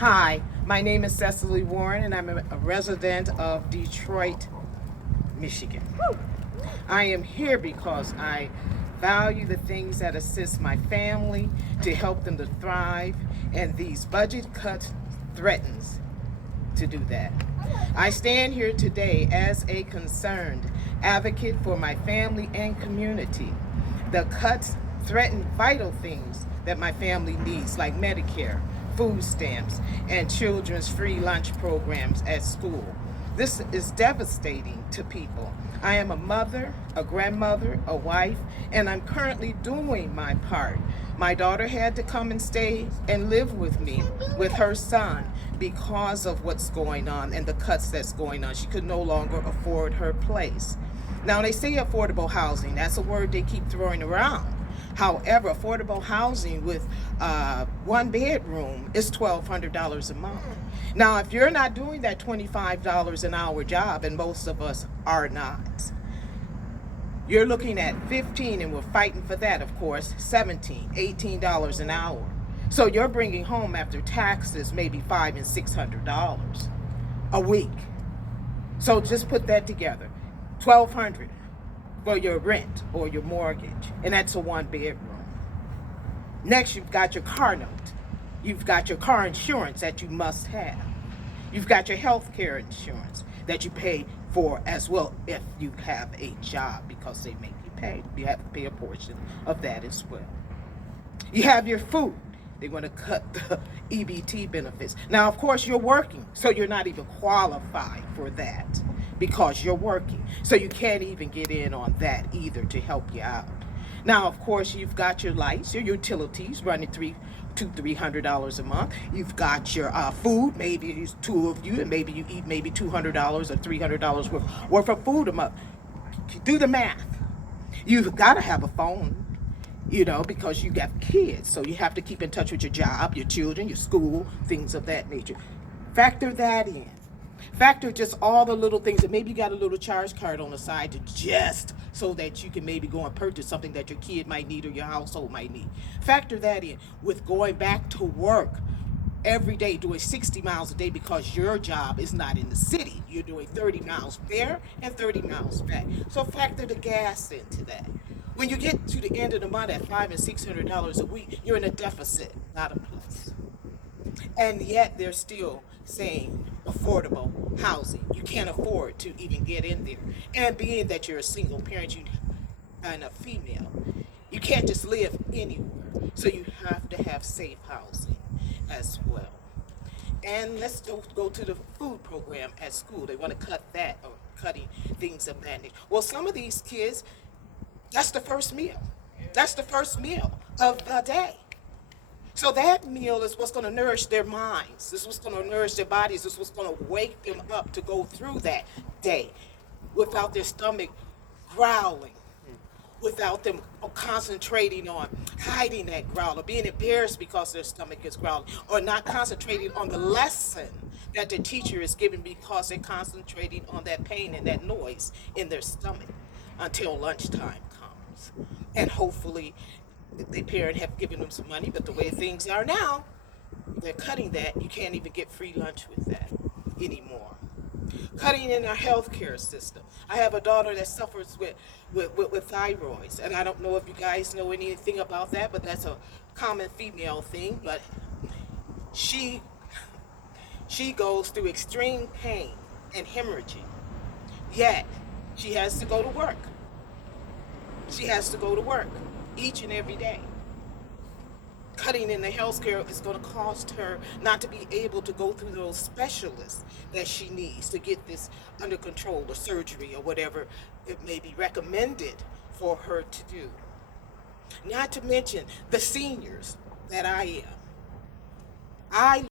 Hi, my name is Cecily Warren, and I'm a resident of Detroit, Michigan. I am here because I value the things that assist my family to help them to thrive, and these budget cuts threatens to do that. I stand here today as a concerned advocate for my family and community. The cuts threaten vital things that my family needs, like Medicare, food stamps, and children's free lunch programs at school. This is devastating to people. I am a mother, a grandmother, a wife, and I'm currently doing my part. My daughter had to come and stay and live with me, with her son, because of what's going on and the cuts that's going on. She could no longer afford her place. Now, they say affordable housing, that's a word they keep throwing around. However, affordable housing with one bedroom is $1,200 a month. Now, if you're not doing that $25 an hour job, and most of us are not, you're looking at 15, and we're fighting for that, of course, 17, $18 an hour. So you're bringing home after taxes maybe $500 and $600 a week. So just put that together, $1,200 for your rent or your mortgage, and that's a one bedroom. Next, you've got your car note. You've got your car insurance that you must have. You've got your health care insurance that you pay for as well if you have a job, because they make you pay. You have to pay a portion of that as well. You have your food. They want to cut the EBT benefits. Now, of course, you're working, so you're not even qualified for that because you're working. So you can't even get in on that either to help you out. Now, of course, you've got your lights, your utilities running $300 a month. You've got your food, maybe it's two of you, and maybe you eat maybe $200 or $300 worth of food a month. Do the math. You've got to have a phone, because you got kids. So you have to keep in touch with your job, your children, your school, things of that nature. Factor that in. Factor just all the little things, and maybe you got a little charge card on the side to just so that you can maybe go and purchase something that your kid might need or your household might need. Factor that in with going back to work every day, doing 60 miles a day, because your job is not in the city. You're doing 30 miles there and 30 miles back. So factor the gas into that. When you get to the end of the month at $500 and $600 a week, you're in a deficit, not a plus. And yet they're still saying affordable housing. You can't afford to even get in there. And being that you're a single parent and a female, you can't just live anywhere. So you have to have safe housing as well. And let's go to the food program at school. They want to cut that, or cutting things of that nature. Well, some of these kids, that's the first meal. That's the first meal of the day. So that meal is what's going to nourish their minds. This is what's going to nourish their bodies. This is what's going to wake them up to go through that day without their stomach growling, without them concentrating on hiding that growl, or being embarrassed because their stomach is growling, or not concentrating on the lesson that the teacher is giving because they're concentrating on that pain and that noise in their stomach until lunchtime comes. And hopefully the parent have given them some money, but the way things are now, they're cutting that. You can't even get free lunch with that anymore. Cutting in our healthcare system. I have a daughter that suffers with thyroids, and I don't know if you guys know anything about that, but that's a common female thing. But she goes through extreme pain and hemorrhaging, yet she has to go to work. She has to go to work each and every day. Cutting in the health care is going to cost her not to be able to go through those specialists that she needs to get this under control, or surgery, or whatever it may be recommended for her to do. Not to mention the seniors that I am. I